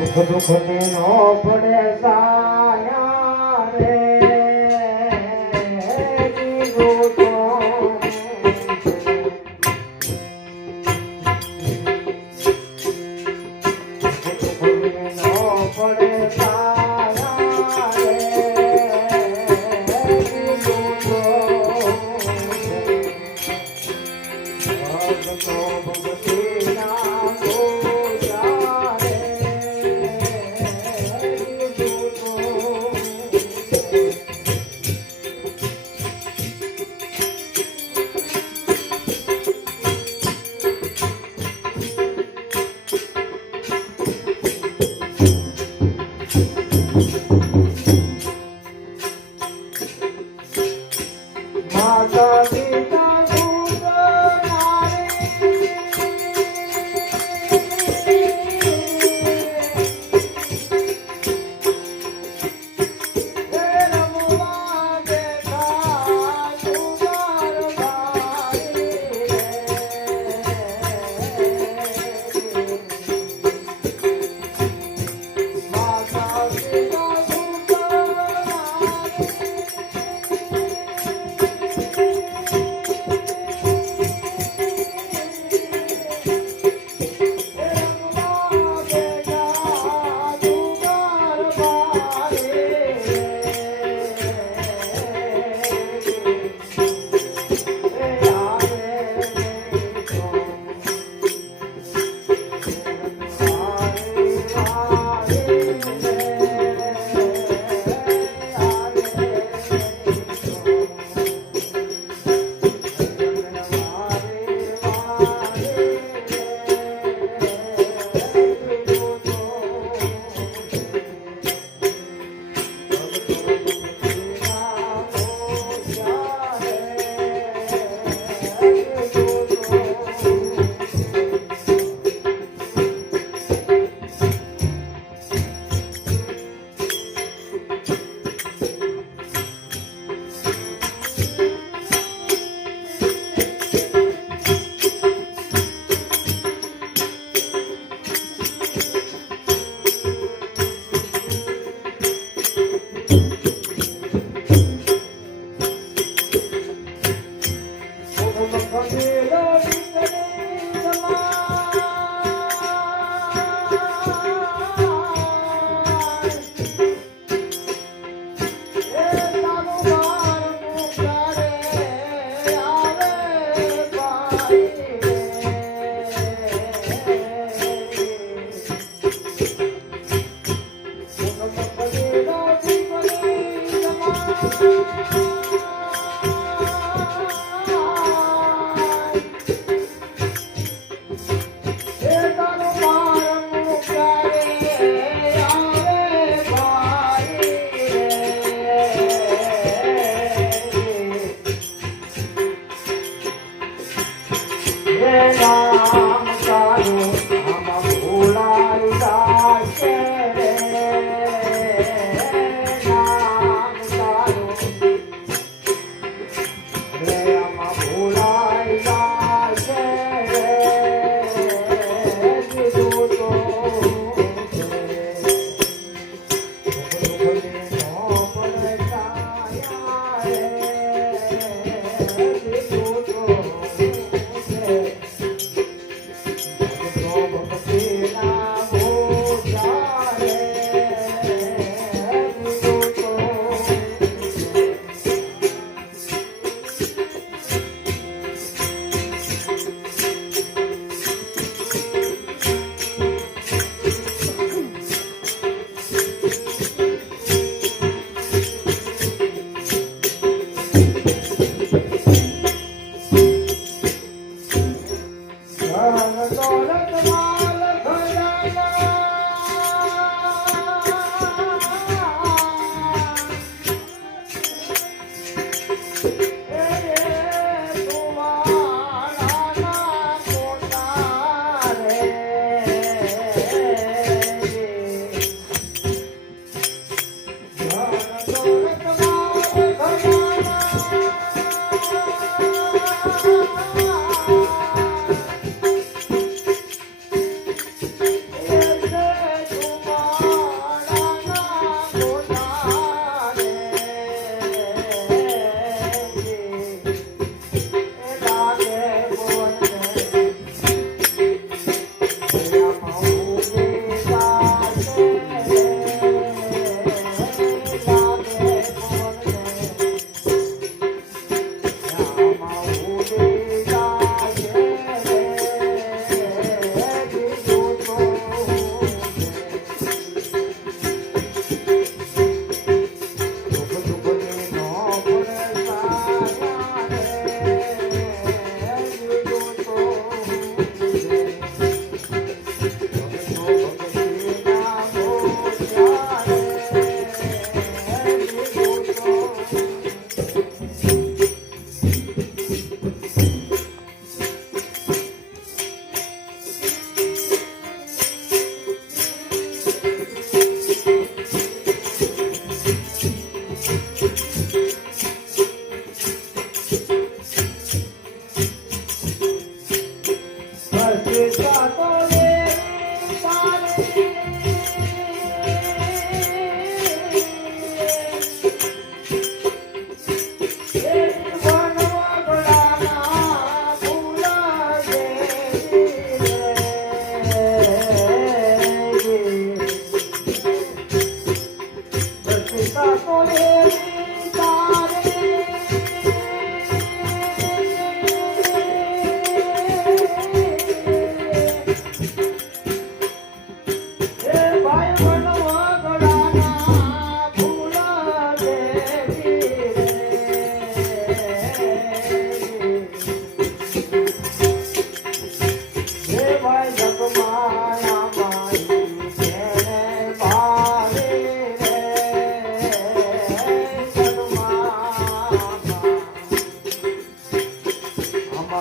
દુઃખ દુઃખ ને નો પડે સાયા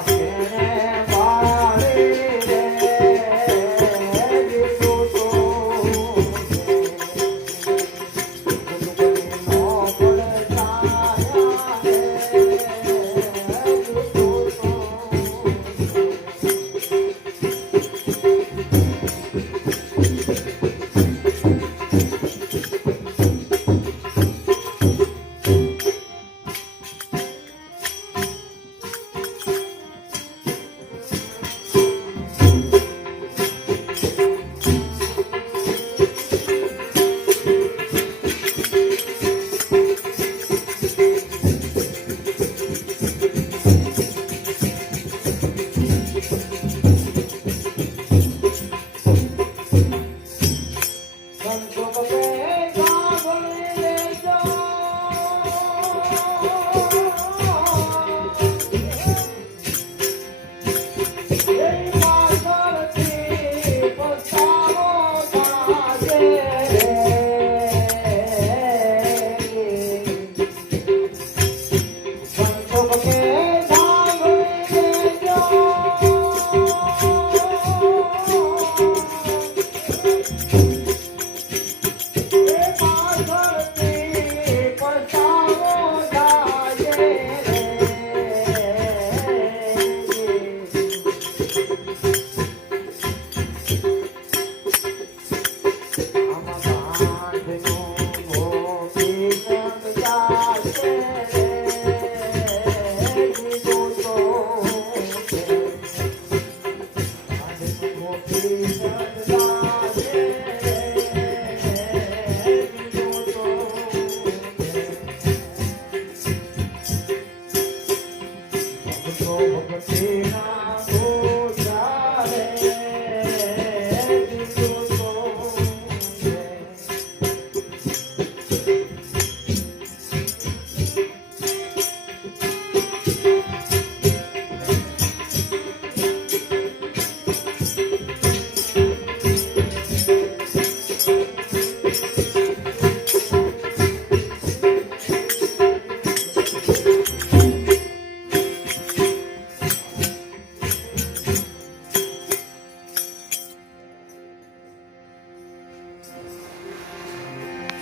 I'll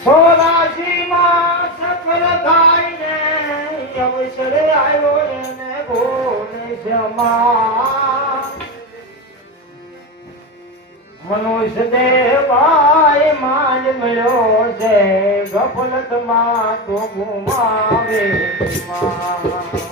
સોલાજીમાં સફળ થાય ને અવસરે આવ્યો ને ભોલે જમા. મનુષ્ય દેવાય માન મળ્યો છે, ગફલતમાં તો ગુમાવે મા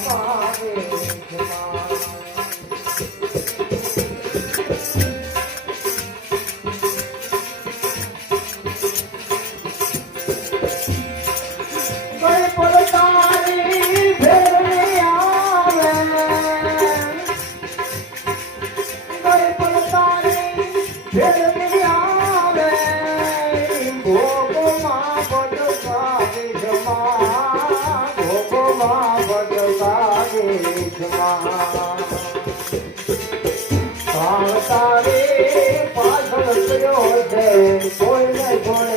사랑해 પાછળ ગયો છે કોઈ ને કોઈ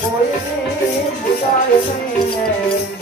કોઈ બુધાય નહીં.